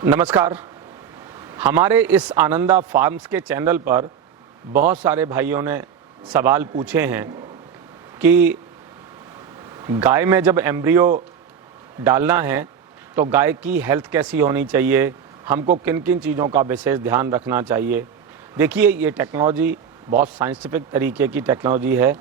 नमस्कार। हमारे इस आनंदा फार्म्स के चैनल पर बहुत सारे भाइयों ने सवाल पूछे हैं कि गाय में जब एम्ब्रियो डालना है तो गाय की हेल्थ कैसी होनी चाहिए, हमको किन किन चीज़ों का विशेष ध्यान रखना चाहिए। देखिए, ये टेक्नोलॉजी बहुत साइंटिफिक तरीके की टेक्नोलॉजी है।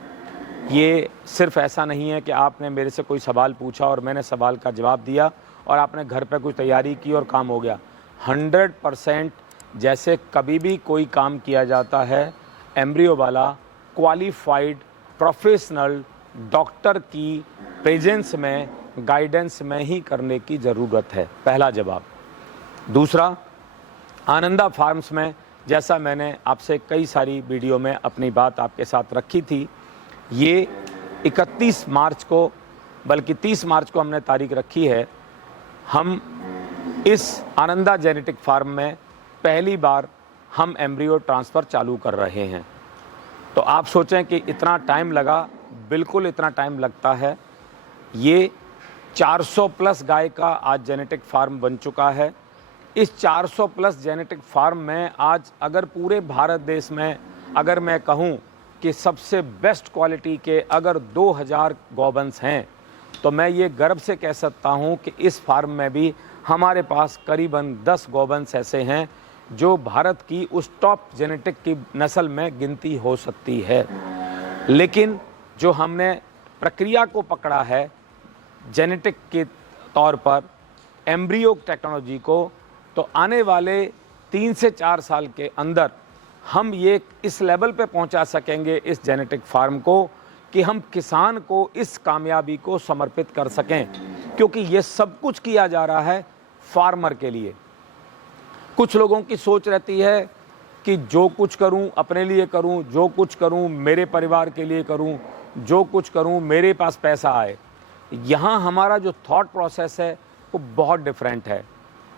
ये सिर्फ ऐसा नहीं है कि आपने मेरे से कोई सवाल पूछा और मैंने सवाल का जवाब दिया और आपने घर पे कुछ तैयारी की और काम हो गया। 100% जैसे कभी भी कोई काम किया जाता है, एम्ब्रियो वाला क्वालिफाइड प्रोफेशनल डॉक्टर की प्रेजेंस में, गाइडेंस में ही करने की ज़रूरत है। पहला जवाब। दूसरा, आनंदा फार्म्स में जैसा मैंने आपसे कई सारी वीडियो में अपनी बात आपके साथ रखी थी, ये 31 मार्च को, बल्कि 30 मार्च को हमने तारीख रखी है। हम इस आनंदा जेनेटिक फार्म में पहली बार हम एम्ब्रियो ट्रांसफ़र चालू कर रहे हैं। तो आप सोचें कि इतना टाइम लगा, बिल्कुल इतना टाइम लगता है। ये 400 प्लस गाय का आज जेनेटिक फार्म बन चुका है। इस 400 प्लस जेनेटिक फार्म में आज अगर पूरे भारत देश में अगर मैं कहूँ कि सबसे बेस्ट क्वालिटी के अगर 2000 गौवंश हैं, तो मैं ये गर्व से कह सकता हूँ कि इस फार्म में भी हमारे पास करीबन 10 गौवंश ऐसे हैं जो भारत की उस टॉप जेनेटिक की नस्ल में गिनती हो सकती है। लेकिन जो हमने प्रक्रिया को पकड़ा है जेनेटिक के तौर पर, एम्ब्रियो टेक्नोलॉजी को, तो आने वाले 3 से 4 साल के अंदर हम ये इस लेवल पे पहुंचा सकेंगे इस जेनेटिक फार्म को कि हम किसान को इस कामयाबी को समर्पित कर सकें, क्योंकि ये सब कुछ किया जा रहा है फार्मर के लिए। कुछ लोगों की सोच रहती है कि जो कुछ करूं अपने लिए करूं, जो कुछ करूं मेरे परिवार के लिए करूं, जो कुछ करूं मेरे पास पैसा आए। यहाँ हमारा जो थॉट प्रोसेस है वो बहुत डिफरेंट है।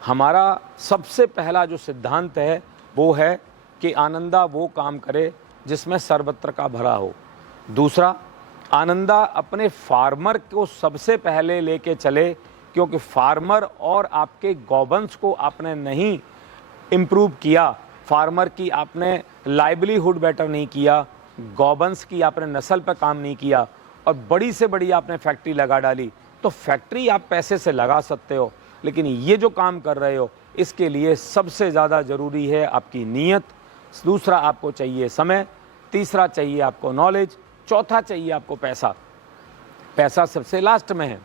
हमारा सबसे पहला जो सिद्धांत है वो है कि आनंदा वो काम करे जिसमें सर्वत्र का भला हो। दूसरा, आनंदा अपने फार्मर को सबसे पहले लेके चले, क्योंकि फार्मर और आपके गौवंश को आपने नहीं इम्प्रूव किया, फार्मर की आपने लाइवलीहुड बेटर नहीं किया, गौवंश की आपने नस्ल पर काम नहीं किया और बड़ी से बड़ी आपने फैक्ट्री लगा डाली। तो फैक्ट्री आप पैसे से लगा सकते हो, लेकिन ये जो काम कर रहे हो इसके लिए सबसे ज़्यादा ज़रूरी है आपकी नीयत। दूसरा, आपको चाहिए समय। तीसरा, चाहिए आपको नॉलेज। चौथा, चाहिए आपको पैसा। पैसा सबसे लास्ट में है।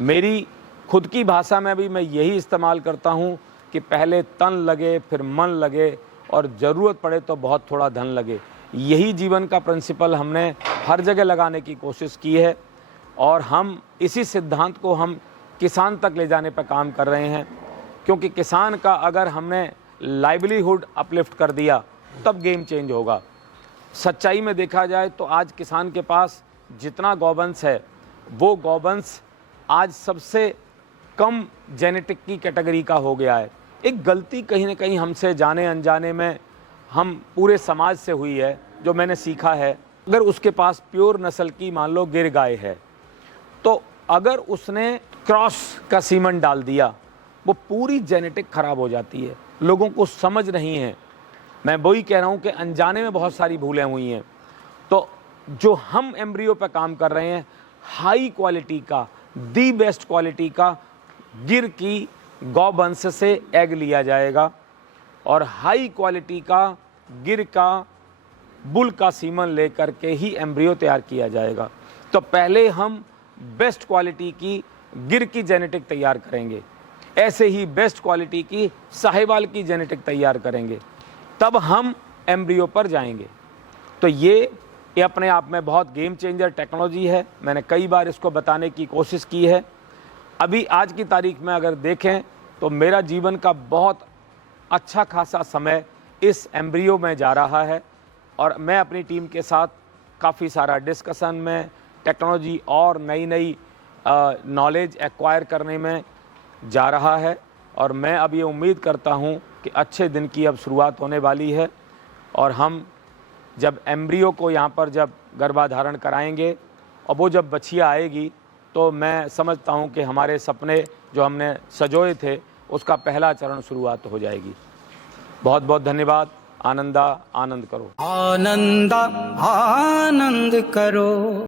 मेरी खुद की भाषा में भी मैं यही इस्तेमाल करता हूँ कि पहले तन लगे, फिर मन लगे और ज़रूरत पड़े तो बहुत थोड़ा धन लगे। यही जीवन का प्रिंसिपल हमने हर जगह लगाने की कोशिश की है और हम इसी सिद्धांत को हम किसान तक ले जाने पर काम कर रहे हैं, क्योंकि किसान का अगर हमने लाइवलीहुड अपलिफ्ट कर दिया तब गेम चेंज होगा। सच्चाई में देखा जाए तो आज किसान के पास जितना गौवंश है वो गौवंश आज सबसे कम जेनेटिक की कैटेगरी का हो गया है। एक गलती कहीं ना कहीं हमसे जाने अनजाने में हम पूरे समाज से हुई है, जो मैंने सीखा है। अगर उसके पास प्योर नस्ल की मान लो गिर गाय है, तो अगर उसने क्रॉस का सीमन डाल दिया, वो पूरी जेनेटिक खराब हो जाती है। लोगों को समझ नहीं है। मैं वही कह रहा हूँ कि अनजाने में बहुत सारी भूलें हुई हैं। तो जो हम एम्ब्रियो पर काम कर रहे हैं, हाई क्वालिटी का, दी बेस्ट क्वालिटी का गिर की गौवंश से एग लिया जाएगा और हाई क्वालिटी का गिर का बुल का सीमन लेकर के ही एम्ब्रियो तैयार किया जाएगा। तो पहले हम बेस्ट क्वालिटी की गिर की जेनेटिक तैयार करेंगे, ऐसे ही बेस्ट क्वालिटी की साहिवाल की जेनेटिक तैयार करेंगे, तब हम एम्ब्रियो पर जाएंगे। तो ये अपने आप में बहुत गेम चेंजर टेक्नोलॉजी है। मैंने कई बार इसको बताने की कोशिश की है। अभी आज की तारीख में अगर देखें तो मेरा जीवन का बहुत अच्छा खासा समय इस एम्ब्रियो में जा रहा है और मैं अपनी टीम के साथ काफ़ी सारा डिस्कशन में, टेक्नोलॉजी और नई नई नॉलेज एक्वायर करने में जा रहा है। और मैं अब ये उम्मीद करता हूँ कि अच्छे दिन की अब शुरुआत होने वाली है और हम जब एम्ब्रियो को यहाँ पर जब गर्भाधारण कराएंगे और वो जब बछिया आएगी, तो मैं समझता हूँ कि हमारे सपने जो हमने सजोए थे उसका पहला चरण शुरुआत हो जाएगी। बहुत बहुत धन्यवाद। आनंदा आनंद करो। आनंदा आनंद करो।